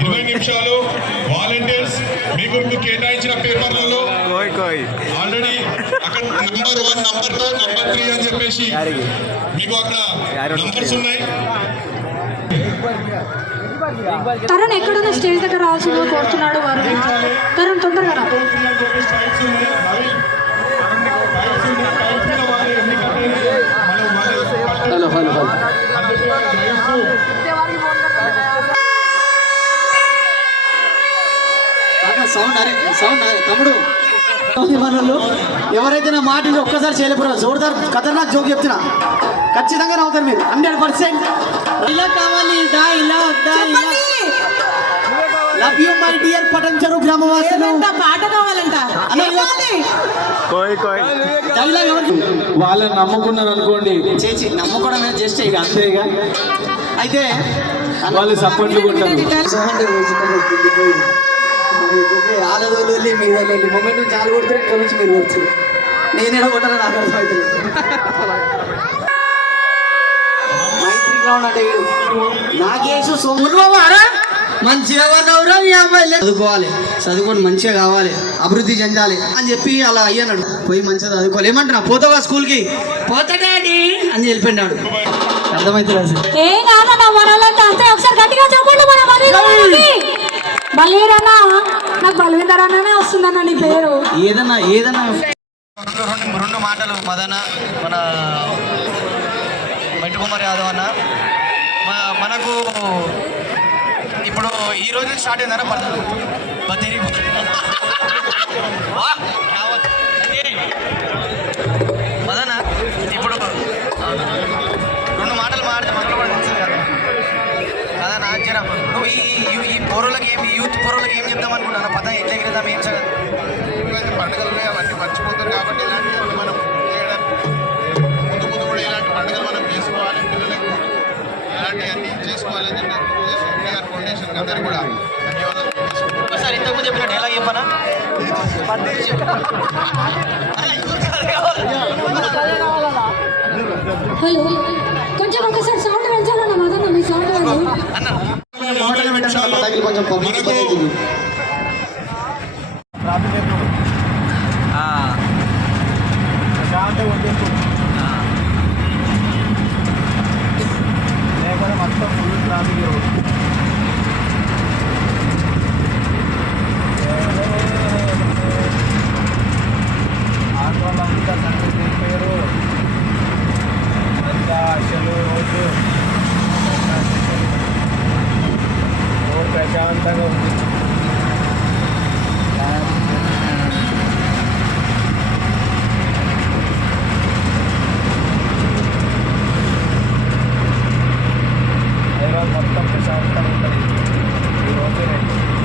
ఇరవై నిమిషాలు వాలంటీర్స్ మీకు మీకు కేటాయించిన పేపర్లలో ఆల్రెడీ అక్కడ number one number two number three అని చెప్పేసి మీకు అక్కడ నంబర్స్ ఉన్నాయి. తరుణ్ ఎక్కడున్న స్టేజ్ దగ్గర రావాల్సిందిగా కోరుతున్నాడు వారు తరుణ్ తొందరగా రా టైప్స్ ఉన్నాయి అవి అన్ని టైప్స్ ఉన్నాయి టైప్స్ మీద వాళ్ళు ఎన్నికైతే మనం వాళ్ళు హలో హలో హలో సౌండ్ అరే సౌండ్ తమ్ముడు. ఎవరైతే నా మాట ఒక్కసారి చేయలేపురా జోర్దార్ ఖతర్నాక్ జోక్ చెప్తున్నా. ఖచ్చితంగా నవ్వుతారు మీరు హండ్రెడ్ పర్సెంట్. ఇలా కావాలి దా ఇలా దా ఇలా. Love you my dear Patancheru గ్రామవాసులు. పాట కావాలంట. అన్న, ఇవ్వాలి. కోయ్ కోయ్. డైలాగ్ ఎవరికి? వాళ్ళని నమ్ముకున్నారు అనుకోండి. చేసి నమ్మకం జస్ట్ ఇక. అంతే ఇక అయితే వాళ్ళు సపోర్ట్లు కొట్టారు. ఆడదోళ్ళు మీద మొమెంట్ ఆలు కొడుతున్నారు ఇక్కడ నుంచి మీరు కొడుతుంది నేనే ఎలా కొట్టాలో నాకు అర్థమవుతుంది మైత్రి గ్రౌండ్ అంటే నాగేశు మంచిగా ఉన్నావురా మీ అమ్మాయి చదువుకోవాలి చదువుకొని మంచిగా కావాలి అభివృద్ధి చెందాలి అని చెప్పి అలా అయ్యాడు పోయి మంచిగా చదువుకోవాలి ఏమంటున్నా పోతావా స్కూల్కి పోతా డాడీ అని చెప్పిండాడు అర్థమవుతుంది అసలు ఏం కాదన్నా అంతే ఒకసారి గట్టిగా చెప్పండి మన బలీరన్న నాకు బలవీందర్ అన్ననే వస్తుందన్న నీ పేరు. ఏదన్నా ఏదన్నా రెండు రెండు మాటలు మదన మన కుమార్ యాదవ్ అన్న. మ- మనకు ఇప్పుడు ఈ రోజు స్టార్ట్ అయిందన్న బతేరి నువ్వు ఈ ఈ- పోరులకు ఏం యూత్ పోరులకు ఏం చెప్తాం అనుకుంటున్నా పద ఎట్లా ఎగిరిద్దాం ఏం సగం ఇలాంటి పండుగలు ఉన్నాయి అవన్నీ మర్చిపోతారు కాబట్టి ఇలాంటివి మనం ముందు ముందు కూడా ఇలాంటి పండుగలు మనం చేసుకోవాలి పిల్లలకు ఇలాంటివన్నీ చేసుకోవాలని చెప్పి ఎన్టీఆర్ ఫౌండేషన్ అందరికీ కూడా. ఒకసారి ఇంతకుముందు చెప్పిన డైలాగ్ చెప్పనా? హలో. కొంచెం పబ్లిక్ లేకపోతే మొత్తం ఫుల్ ట్రాఫిక్ ఆటోలో అంతా tanong. Ayun, magtapos sa tanong-tanong. Pero okay